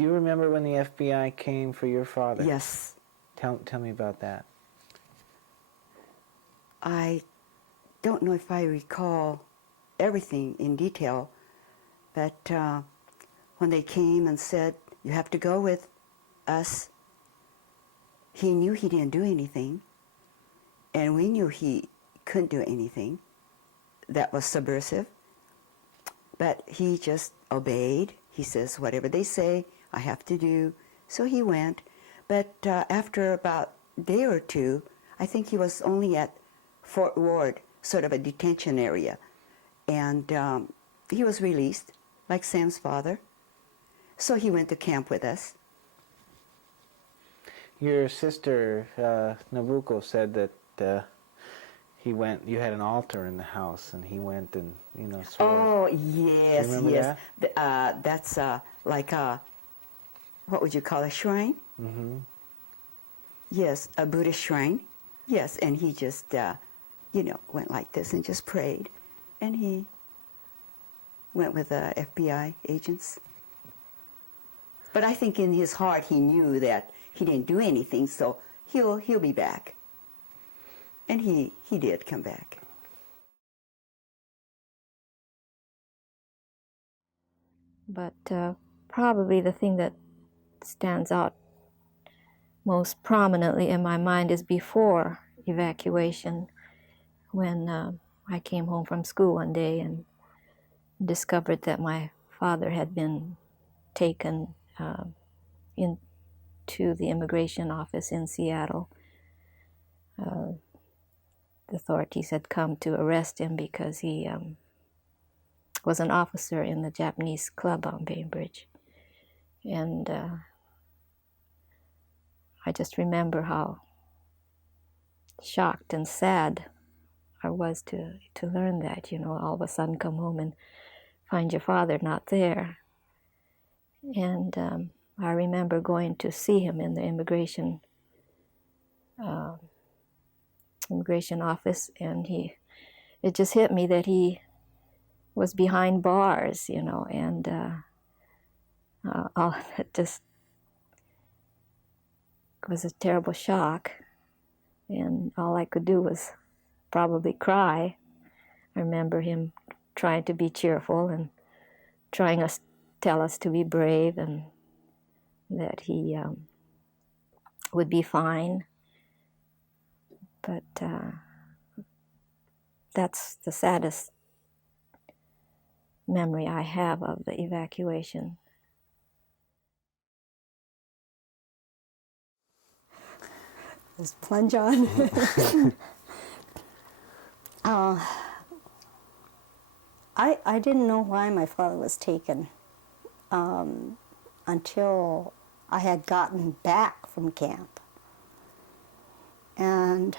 Do you remember when the FBI came for your father? Yes. Tell me about that. I don't know if I recall everything in detail, but when they came and said, you have to go with us, he knew he didn't do anything, and we knew he couldn't do anything that was subversive, but he just obeyed. He says, whatever they say, I have to do. So he went, but after about a day or two, I think he was only at Fort Ward, sort of a detention area, and he was released, like Sam's father. So he went to camp with us. Your sister, Nobuko, said that he went, you had an altar in the house, and he went and, swore. Oh, yes, Do you remember that? That's like a, what would you call a shrine? Mm-hmm. Yes, a Buddhist shrine. Yes, and he just, went like this and just prayed. And he went with the FBI agents. But I think in his heart he knew that he didn't do anything, so he'll be back. And he did come back. But probably the thing that stands out most prominently in my mind is before evacuation, when I came home from school one day and discovered that my father had been taken into the immigration office in Seattle. The authorities had come to arrest him because he was an officer in the Japanese club on Bainbridge. And I just remember how shocked and sad I was to learn that, all of a sudden come home and find your father not there. And I remember going to see him in the immigration office, and it just hit me that he was behind bars, and all of it just was a terrible shock, and all I could do was probably cry. I remember him trying to be cheerful and trying to tell us to be brave and that he would be fine. But that's the saddest memory I have of the evacuation. Let's plunge on. I didn't know why my father was taken until I had gotten back from camp. And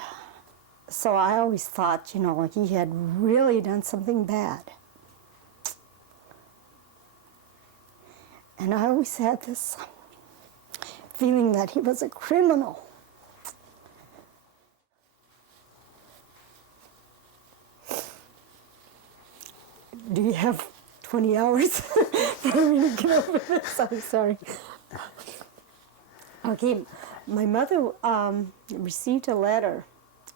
so I always thought, he had really done something bad. And I always had this feeling that he was a criminal. Do you have 20 hours for me to get over this? I'm sorry. Okay, my mother received a letter,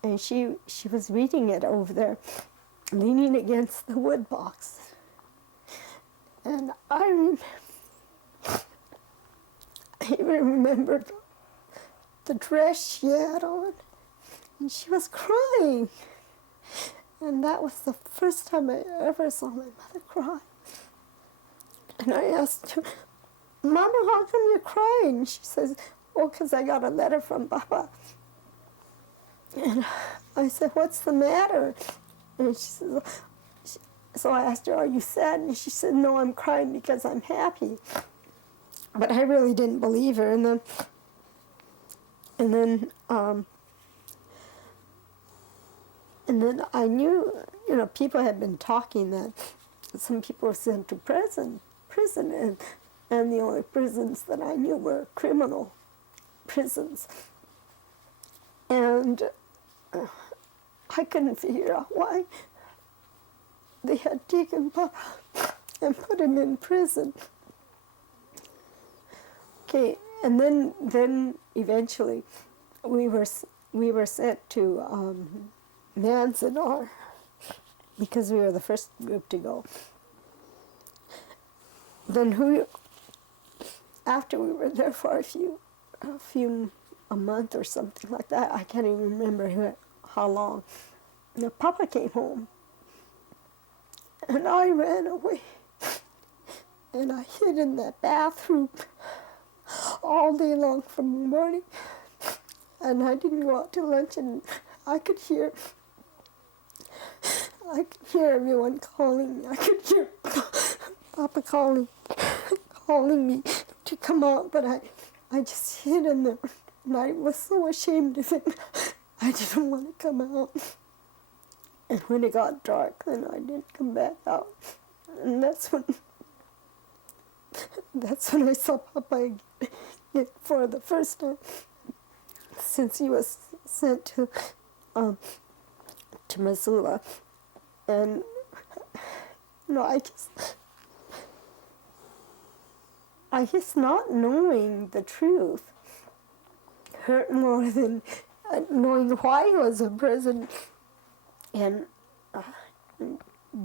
and she was reading it over there, leaning against the wood box. And I remembered the dress she had on, and she was crying. And that was the first time I ever saw my mother cry. And I asked her, Mama, how come you're crying? She says, oh, because I got a letter from Papa. And I said, what's the matter? And she says, so I asked her, are you sad? And she said, no, I'm crying because I'm happy. But I really didn't believe her. And then I knew, people had been talking that some people were sent to prison, and the only prisons that I knew were criminal prisons. And I couldn't figure out why they had taken Papa and put him in prison. Okay, and then eventually we were sent to Manzanar because we were the first group to go. Then after we were there for a month or something like that, I can't even remember how long. And Papa came home, and I ran away, and I hid in that bathroom all day long from the morning, and I didn't go out to lunch, and I could hear everyone calling me. I could hear Papa calling me to come out, but I just hid in there, and I was so ashamed of him. I didn't want to come out. And when it got dark, then I didn't come back out. And that's when I saw Papa again for the first time since he was sent to Missoula. And I guess not knowing the truth hurt more than knowing why he was in prison. And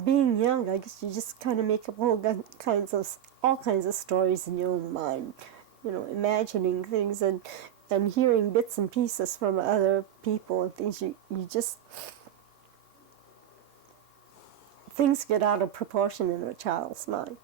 being young, I guess you just kind of make up all kinds of stories in your own mind, imagining things and hearing bits and pieces from other people and things. Things get out of proportion in a child's mind.